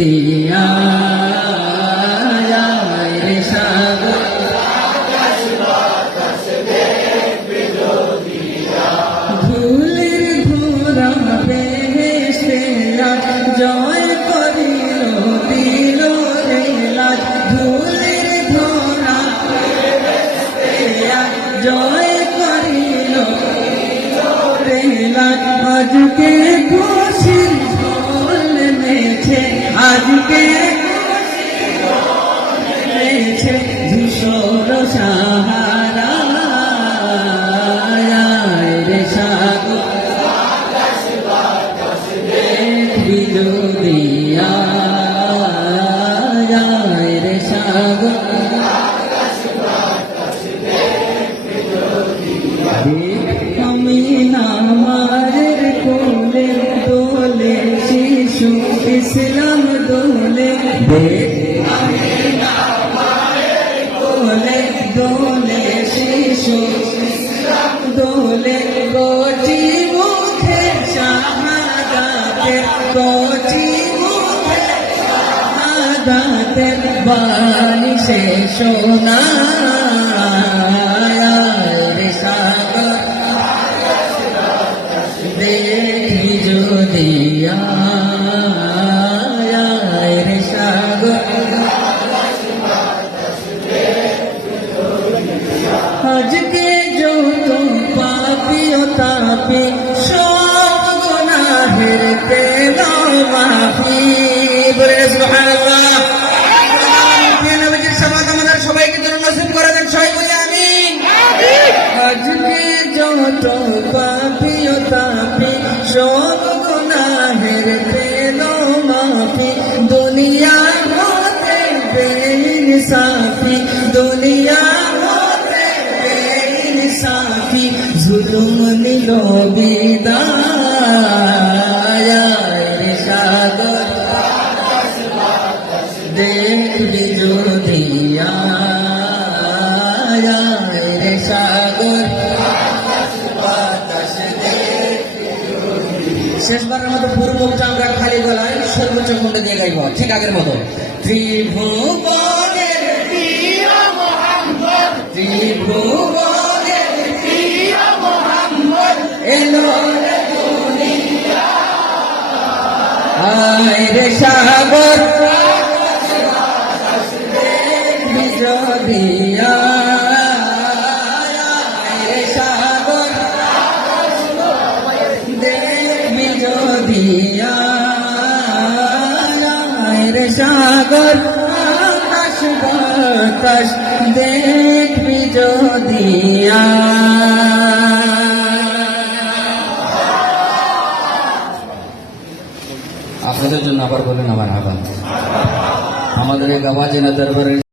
দিয়া রে সাগর ধুলের ধরা বেহেশে জয় করিল দিল রে লাজ ধুলের ধরা জয় করিল রে লাজ আজকে খুশি ঢোল মেছে আজকে মেছে ধূসর সাহারা রে সাগর বিজুলিয়া রে সাগর আমি নামারের কোলে দোলে শিশু ইসলাম দোলে কোলে দোলে শিশু দোলে কোটি মুখে শাহাদাতে কোটি মুখে শাহাদাতে বাণী সে শোনা রে সাগর দেখি যদিয়া রে সাগর আজকে যত পাপি ও তাপি সব গুনাহের পেল মাফি বলে সুবহানাল্লাহ। নবীজির শাফাত আমাদের সবাইকে যেন নসিব করে দেন, সবাই বলি আমিন। আজকে যত পাপি ও তাপি সব গুনাহের পেল মাফি দুনিয়া হতে বেইনসাফি দুনিয়া সাফি জুলুম নিল বিদায় রে সাগর দেখবি যদিয়া রে সাগর শেষবারের মতো পুরো মুখটা আমরা খালি গলায় সর্বোচ্চ কণ্ঠে দিয়ে গাইব, ঠিক আগের মতো। ত্রিভুবনের প্রিয় মুহাম্মদ ত্রিভুবনের প্রিয় মুহাম্মদ এলো রে দুনিয়া আয় রে সাগর দেখবি যদিয়া রে সাগর দেখবি যদিয়া রে সাগর আকাশ বাতাস দেখবি যদিয়া। আপনাদের জন্য আবার বলেন আমার আহ্বান, আমাদের এই গাওয়া জেলা দরবারের